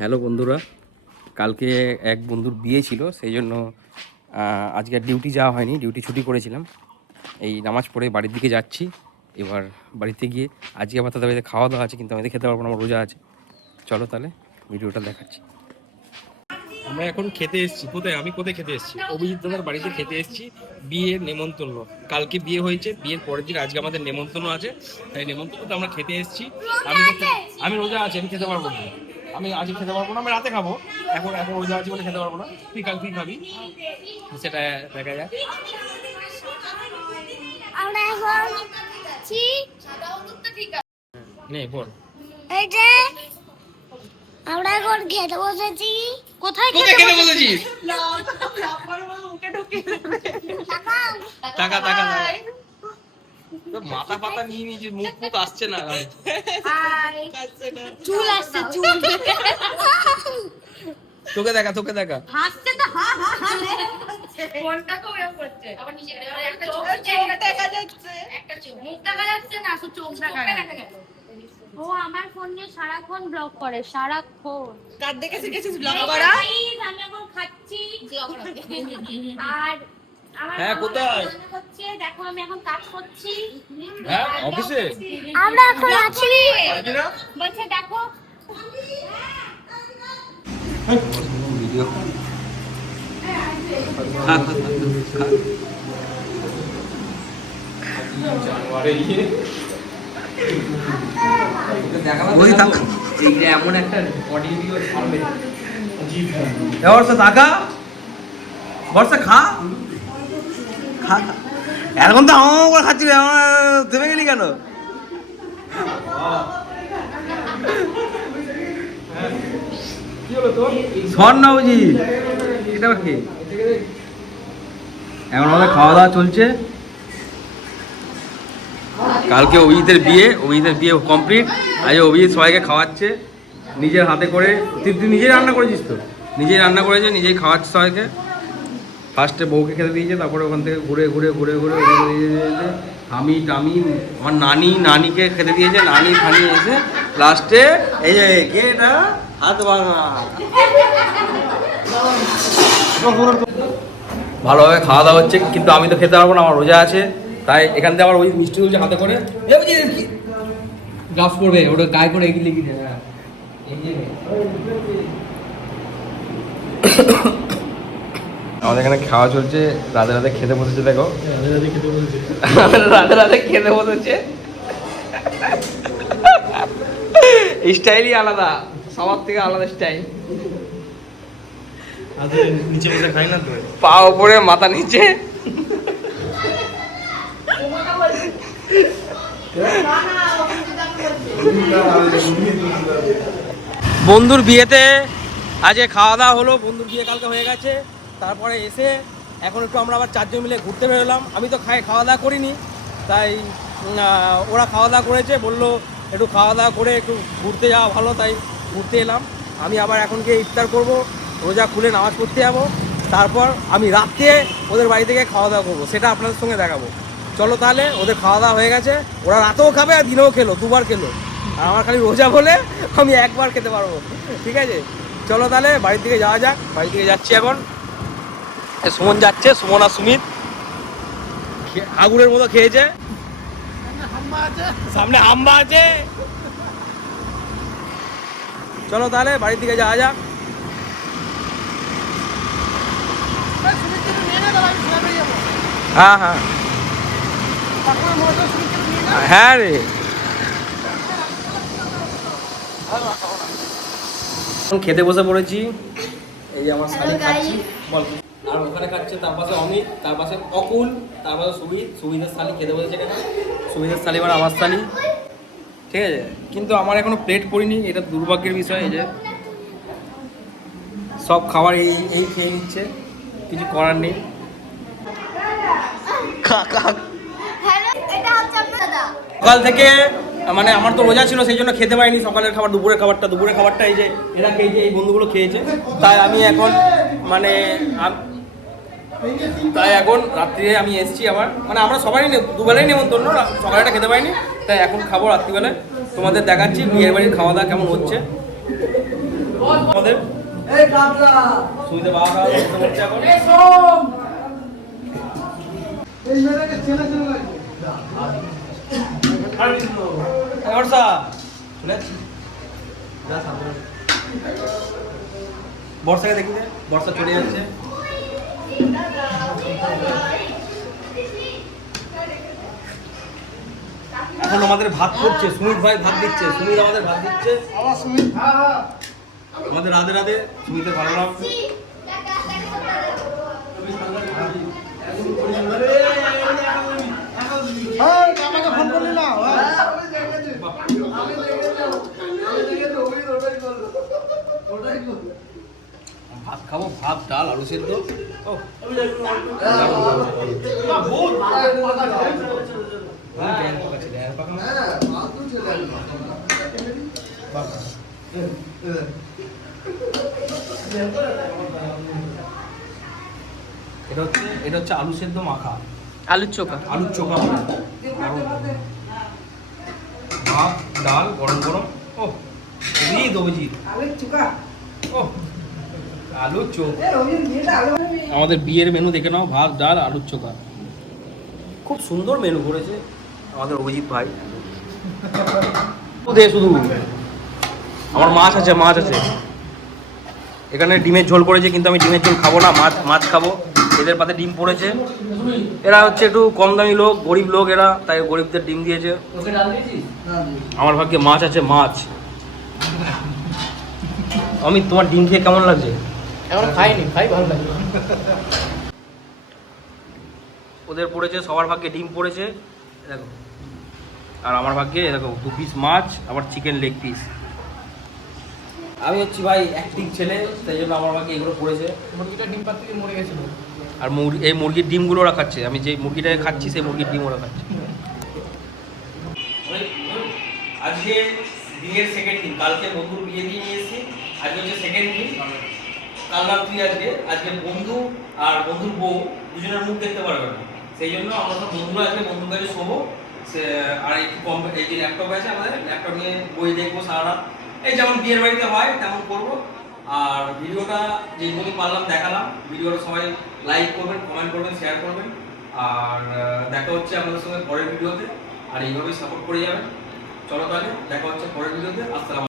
Hello বন্ধুরা, কালকে এক বন্ধুর বিয়ে ছিল, সেই জন্য আজকে ডিউটি যাওয়া হয়নি, ডিউটি ছুটি করেছিলাম। এই নামাজ পড়ে বাড়ির দিকে যাচ্ছি। এবার বাড়িতে গিয়ে আজকে আবার তাদের বাড়িতে খাওয়া দাওয়া আছে, কিন্তু আমি খেতে পারবো না, আমার রোজা আছে। চলো তাহলে ভিডিওটা দেখাচ্ছি। আমরা এখন খেতে এসেছি। কোথায় খেতে এসেছি? অভিজিৎ দাদার বাড়িতে খেতে এসেছি। বিয়ের নেমন্তন্ন, কালকে বিয়ে হয়েছে, বিয়ের পরের দিন আজকে আমাদের নেমন্তন্ন আছে, তাই নেমন্তন্নতে আমরা খেতে এসেছি। আমি রোজা আছি, আমি খেতে পারবো না, আমি আজকে খেতে পারবো না, আমি রাতে খাবো। এখন রোজা আছি বলে খেতে পারবো না। তুই খাবি, সেটা দেখা যাক। আমরা এখন খেতে বসেছি। কোথায় খেতে বসেছিস? টাকা মাথা পাতা নিয়ে নিয়েছিস, মুখ আসছে না, চুল আসছে, চুল তোকে দেখা হাসছে তো, ফোনটা করে করছে আবার নিচে একটা চোখ দেখা যাচ্ছে, একটা চোখ মুখ দেখা যাচ্ছে না, শুধু চোখ দেখা যাচ্ছে। ও আমার ফোন নিয়ে সারাক্ষণ ব্লগ করে, সারাক্ষণ। কার দেখে শিখেছিস ব্লগ করা? আমি এখন খাচ্ছি আর আমার কোথায় হচ্ছে, দেখো আমি এখন কাজ করছি। অফিসে আমরা এখন আছি, বলছে দেখো ভিডিও। এমন একটা বডি ভিডিও ছাড়বে। বর্ষা খা এখন তো আমার খাচ্ছি, থেমে গেলি কেন? স্বর্ণা বুঝি এটা কি? এখন আমাদের খাওয়া দাওয়া চলছে। কালকে অভিজিতের বিয়ে কমপ্লিট। আজ অভিজিৎ সবাইকে খাওয়াচ্ছে নিজের হাতে করে। তুই নিজেই রান্না করেছিস তো? নিজেই রান্না করেছে, নিজেই খাওয়াচ্ছে সবাইকে। ফার্স্টে বউকে খেতে দিয়েছে, তারপরে ওখান থেকে ঘুরে আমি আমার নানিকে খেতে দিয়েছে, নানি এসে লাস্টে এই যে কে এটা হাত ভাঙা। ভালোভাবে খাওয়া দাওয়া হচ্ছে, কিন্তু আমি তো খেতে পারবো না, আমার রোজা আছে। তাই এখান থেকে আবার ওই মিষ্টি তুলছে হাতে করে, গ্লাভস পরবে, ওটা গায়ে করে এগিয়ে লিখি। আমাদের এখানে খাওয়া চলছে, রাতে খেতে বসেছে। দেখো রাতে খেতে বসেছে, স্টাইলই আলাদা, সবার থেকে আলাদা স্টাইল। নিচে বসে খাই না তো, পা উপরে মাথা নিচে। বন্ধুর বিয়েতে আজকে খাওয়া দাওয়া হলো, বন্ধুর বিয়ে কালকে হয়ে গেছে। তারপরে এসে এখন একটু আমরা আবার চারজন মিলে ঘুরতে বেরোলাম। আমি তো খাওয়া দাওয়া করিনি, তাই ওরা খাওয়া দাওয়া করেছে, বললো একটু খাওয়া দাওয়া করে একটু ঘুরতে যাওয়া ভালো, তাই ঘুরতে এলাম। আমি আবার এখন গিয়ে ইফতার করব, রোজা খুলে নামাজ পড়তে যাবো। তারপর আমি রাত্রে ওদের বাড়ি থেকে খাওয়া দাওয়া করবো, সেটা আপনাদের সঙ্গে দেখাবো। চলো তাহলে, ওদের খাওয়া দাওয়া হয়ে গেছে, ওরা রাতেও খাবে আর দিনেও খেলো, দুবার খেলো। আর আমার খালি রোজা বলে আমি একবার খেতে পারবো, ঠিক আছে? চলো তাহলে বাড়ির দিকে যাওয়া যাক। বাড়ির দিকে যাচ্ছি এখন। সুমন যাচ্ছে, সুমন আর সুমিত আগুনের মতো খেয়েছে, সামনে হাম্বা আছে। চলো তাহলে বাড়ির দিকে যাওয়া যাক। হ্যাঁ রে, খেতে বসে পড়েছি। এই যে আমার শালি খাচ্ছি, আর ওখানে খাচ্ছে, তার পাশে অমিত, তার পাশে অকুল, তার পাশে সুবিধের শালি খেতে বসেছে। এখানে সুবিধের শালি মানে আমার শালি, ঠিক আছে? কিন্তু আমার এখনো প্লেট পড়িনি, এটা দুর্ভাগ্যের বিষয়। এই যে সব খাবার এই খেয়ে নিচ্ছে, কিছু করার নেই। সকাল থেকে মানে আমার তো রোজা ছিল, সেই জন্য খেতে পারিনি সকালের খাবার, দুপুরের খাবারটা এই যে এরা খেয়েছে, এই বন্ধুগুলো খেয়েছে। তাই আমি এখন মানে রাত্রিরে আমি এসেছি আবার, মানে আমরা সবাই দুবেলাই নেমন্তন্ন, সকালেটা খেতে পারিনি, তাই এখন খাবো রাত্রিবেলায়। তোমাদের দেখাচ্ছি বিয়ের বাড়ির খাওয়া দাওয়া কেমন হচ্ছে। আমাদের সুমিতের বাবা খাওয়া করছে এখন। বর্ষা চলে যাচ্ছি, বর্ষাকে দেখি, বর্ষা চলে যাচ্ছে। এখন আমাদের ভাত করছে, সুমিত ভাই ভাত দিচ্ছে, সুমিত আমাদের ভাত দিচ্ছে। আমাদের রাধে রাধে, সুমিতের ভালো নাম। ভাত খাবো, ভাত ডাল আলু সেদ্ধ। এটা হচ্ছে আলু সেদ্ধ মাখা, আলুর চোখা। আলুর চোখা, ভাত ডাল গরম গরম। ও জিৎ, অভিজিৎ আলুর চোখা, ও আলুর চোখ। আমাদের বিয়ের মেনু দেখে নাও, ভাত ডাল আলুর চোখা। খুব সুন্দর মেনু করেছে আমাদের অভিজিৎ ভাই। দে শুধু, আমার মাছ আছে, মাছ আছে এখানে। ডিমের ঝোল করেছে, কিন্তু আমি ডিমের ঝোল খাবো না, মাছ খাবো। এদের পাতে ডিম পড়েছে। এরা হচ্ছে একটু কম দামি লোক, গরিব লোক এরা, তাই গরিবদের ডিম দিয়েছে। আমার ভাগ্যে মাছ আছে, মাছ। অমিত, তোমার ডিম খেয়ে কেমন লাগছে? এখন খাইনি, খাই ভালো লাগে। ওদের পড়েছে, সবার ভাগ্যে ডিম পড়েছে দেখো, আর আমার ভাগ্যে দেখো 2 পিস মাছ, আবার চিকেন লেগ পিস। আমি হচ্ছি ভাই অ্যাক্টিং ছেলে, তাই জন্য আমার ভাগ্যে এগুলো পড়েছে। মুরগিটা ডিম পাত থেকে মরে গেছিল। আর এই মুরগির ডিমগুলো ওরা খাচ্ছে, আমি যে মুরগিটাকে খাচ্ছি সেই মুরগির ডিম ওরা খাচ্ছে। আজকে বিয়ের সেকেন্ড দিন, কালকে বন্ধুর বিয়ে দিয়ে নিয়ে এসেছি, আজকে হচ্ছে সেকেন্ড দিন। কাল রাত্রি আজকে বন্ধু আর বন্ধুর বউ দুজনের মুখ দেখতে পারবে না, সেই জন্য আমরা সব বন্ধুরা আজকে বন্ধুর কাছে শোবো। আর একটু কম, এই যে ল্যাপটপ আছে আমাদের, ল্যাপটপ নিয়ে বই দেখবো সারা রাত, এই যেমন বিয়ের বাড়িতে হয় তেমন করবো। আর ভিডিওটা যেগুলো পারলাম দেখালাম, ভিডিওটা সবাই লাইক করবেন, কমেন্ট করবেন, শেয়ার করবেন। আর দেখা হচ্ছে আপনাদের সঙ্গে পরের ভিডিওতে, আর এইভাবেই সাপোর্ট করে যাবেন। চলো তাহলে দেখা হচ্ছে পরের ভিডিওতে। আসসালাম।